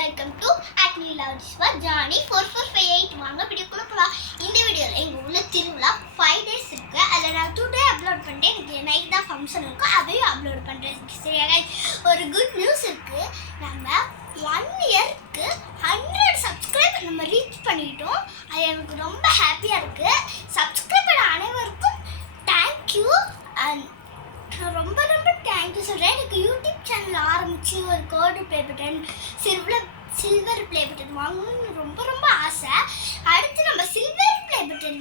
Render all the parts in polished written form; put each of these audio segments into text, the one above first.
Welcome to acne லவ்ஸ்வா Johnny 4458 வாங்க வீடியோக்குள்ள போலாம். இந்த வீடியோல எங்க ஊர்ல திருவிழா 5 days இருக்கு. அதில் நான் டுடே அப்லோட் பண்ணிட்டேன். எனக்கு நைட் தான் ஃபங்க்ஷன் இருக்கும், அதையும் அப்லோட் பண்ணுறேன். சரியா guys, ஒரு குட் நியூஸ் இருக்கு. நம்ம 1 இயருக்கு 100 சப்ஸ்கிரைபர் நம்ம ரீச் பண்ணிட்டோம். அது எனக்கு ரொம்ப ஹாப்பியா இருக்கு. சப்ஸ்கிரைபர் அனைவருக்கும் தேங்க்யூ. அண்ட் ரொம்ப ரொம்ப தேங்க்யூ சொல்கிறேன். எனக்கு யூடியூப் சேனல் ஆரம்பித்து ஒரு gold play button silver play button வாங்கணும்னு ரொம்ப ரொம்ப ஆசை. அடுத்து நம்ம சில்வர் ப்ளே பட்டன்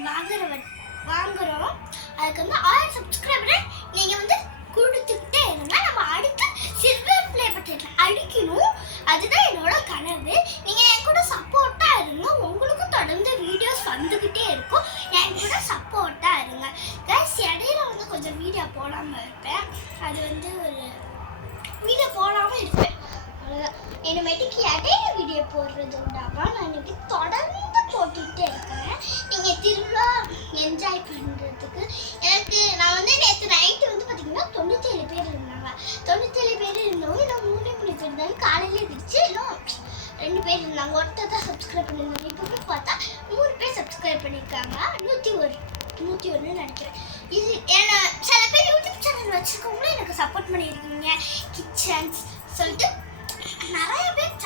வாங்குகிறோம். அதுக்கு வந்து 1000 சப்ஸ்கிரைபரை நீங்கள் வந்து கொடுத்துக்கிட்டே இருங்க. நம்ம அடுத்து சில்வர் ப்ளே பட்டன் அடிக்கணும். அதுதான் என்னோட கனவு. நீங்கள் என் கூட சப்போர்ட்டாக இருங்க. உங்களுக்கும் தொடர்ந்து வீடியோஸ் வந்துக்கிட்டே இருக்கும். என் கூட சப்போர்ட்டாக இருங்க கைஸ். இடையில வந்து கொஞ்சம் வீடியோ போடாமல் இருப்பேன். அது வந்து ஒரு வீடியோ போடாமல் இருப்பேன், அவ்வளோதான். இனிமேட்டுக்கு இடையில வீடியோ போடுறது விடாமல் நான் இன்னைக்கு தொடர்ந்து போட்டுக்கிட்டே இருக்கிறேன். நீங்கள் திருவிழா என்ஜாய் பண்ணுறதுக்கு எனக்கு நான் வந்து நேற்று நைட்டு வந்து பார்த்தீங்கன்னா 97 பேர் இருந்தாங்க. 97 பேர் இருந்தவங்க நான் 3 பேர் இருந்தாங்க. காலையில் இருந்துச்சு, இன்னும் 2 பேர் இருந்தாங்க. ஒருத்தர் தான் சப்ஸ்கிரைப் பண்ணியிருந்தாங்க. இப்போ போய் பார்த்தா 3 பேர் சப்ஸ்கிரைப் பண்ணியிருக்காங்க. 101 நினைக்கிறேன். இது என்ன சில பேர் யூடியூப் சேனல் வச்சுருக்கவங்களும் எனக்கு சப்போர்ட் பண்ணியிருக்கீங்க. கிச்சன்ஸ் சொல்லிட்டு நிறைய பேர்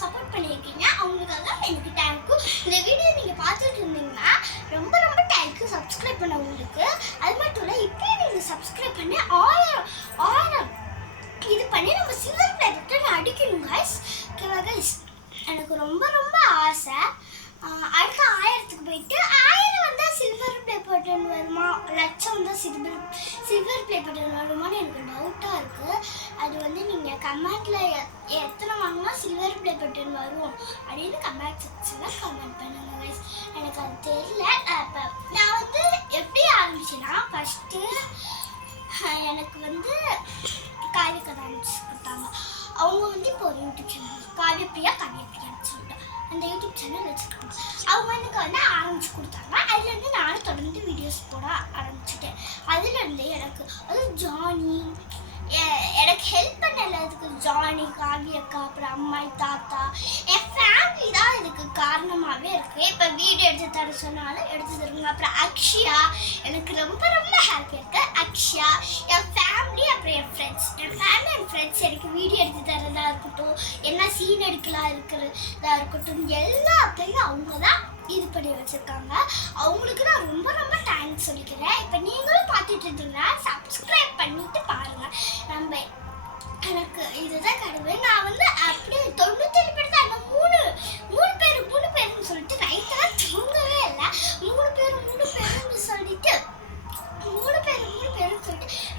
சப்போர்ட் பண்ணியிருக்கீங்க. அவங்களுக்காக எனக்கு தேங்க்யூ. இந்த வீடியோ நீங்கள் பார்த்துட்டு இருந்தீங்கன்னா ரொம்ப ரொம்ப தேங்க்யூ சப்ஸ்கிரைப் பண்ணவங்களுக்கு. அது மட்டும் இல்லை, இப்போ நீங்கள் சப்ஸ்கிரைப் பண்ணி 1000 இது பண்ணி நம்ம சில்வர் ப்ளே பட்டன் அடிக்கணும் கைஸ். ஓகேவா கைஸ்? எனக்கு ரொம்ப ரொம்ப ஆசை. அடுத்த 1000க்கு போயிட்டு 1000 வந்தால் சில்வர் ப்ளே பட்டன் வருமா, 1,00,000 வந்தால் சில்வர் ப்ளே பட்டன் வருமானு எனக்கு டவுட்டாக இருக்குது. அது வந்து நீங்கள் கமெண்ட்டில் எத்தனை வாங்கினா சில்வர் ப்ளே பட்டன் வரும் அப்படின்னு கமெண்ட் செக்ஷனில் கமெண்ட் பண்ணுங்க கைஸ். எனக்கு அது தெரியல. இப்போ நான் வந்து எப்படி ஆரம்பிச்சேன்னா, ஃபஸ்ட்டு எனக்கு வந்து காவிய கதை ஆரம்பிச்சு கொடுத்தாங்க. அவங்க வந்து இப்போ ஒரு யூடியூப் சேனல் காவியப்பிரியான்னு சொல்லிட்டு அந்த யூடியூப் சேனல் வச்சுருக்காங்க. அவங்க எனக்கு வந்து ஆரம்பிச்சு கொடுத்தாங்க. அதுலேருந்து நானும் தொடர்ந்து வீடியோஸ் போட ஆரம்பிச்சிட்டேன். அதுலேருந்து எனக்கு அது ஜானி எனக்கு ஹெல்ப் பண்ணல. அதுக்கு ஜானி, காவியக்கா, அப்புறம் அம்மா, தாத்தா, என் ஃபேமிலி தான் இதுக்கு காரணமாகவே இருக்குது. இப்போ வீடியோ எடுத்து தர சொன்னாலும் எடுத்து தருவாங்க. அப்புறம் அக்ஷயா எனக்கு ரொம்ப ரொம்ப ஹாப்பியாக இருக்குது. அக்ஷயா, என் ஃபேமிலி, அப்புறம் என் ஃப்ரெண்ட்ஸ் எனக்கு வீடியோ எடுத்து தரதா இருக்கட்டும், என்ன சீன் எடுக்கலாம் இருக்கிறதா இருக்கட்டும், எல்லாத்தையும் அவங்க தான் இது பண்ணி வச்சுருக்காங்க. அவங்களுக்கு நான் ரொம்ப ரொம்ப தேங்க்ஸ் சொல்லிக்கிறேன். இப்போ நீங்களும் பார்த்துட்டு இருந்தீங்கன்னா சப்ஸ்கிரைப் பண்ணிட்டு பாருங்கள். எனக்கு இதுதான் கடவுள். நான் வந்து அப்படியே 97 பேர் தான். அந்த மூணு பேருன்னு சொல்லிட்டு நைட்டெல்லாம் தூங்கவே இல்லை. 3 பேருன்னு சொல்லிட்டு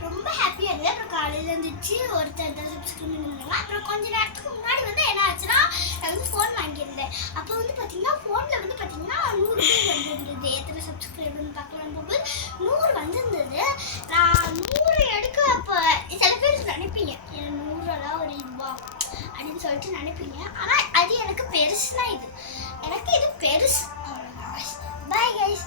ரொம்ப ஹாப்பியாக இருந்தேன். அப்புறம் காலையில் இருந்துச்சு ஒருத்தர் தான் சப்ஸ்கிரைப் பண்ணியிருந்தாங்க. அப்புறம் கொஞ்ச நேரத்துக்கு முன்னாடி வந்து என்ன ஆச்சுன்னா, நான் வந்து ஃபோன் வாங்கியிருந்தேன். அப்போ வந்து பார்த்தீங்கன்னா ஃபோனில் வந்து பார்த்தீங்கன்னா 100 பேர் வந்துருந்தது. எத்தனை சப்ஸ்கிரைபர்னு பார்க்கலாம் போது 100 வந்துருந்தது. நான் 100 எடுக்க அப்போ சில பேர் நினைப்பீங்க 100 ஒரு இதுவா அப்படின்னு சொல்லிட்டு நினைப்பீங்க. ஆனால் அது எனக்கு பெருசுனா, எனக்கு இது பெருசு. அவ்வளோதான். Bye guys.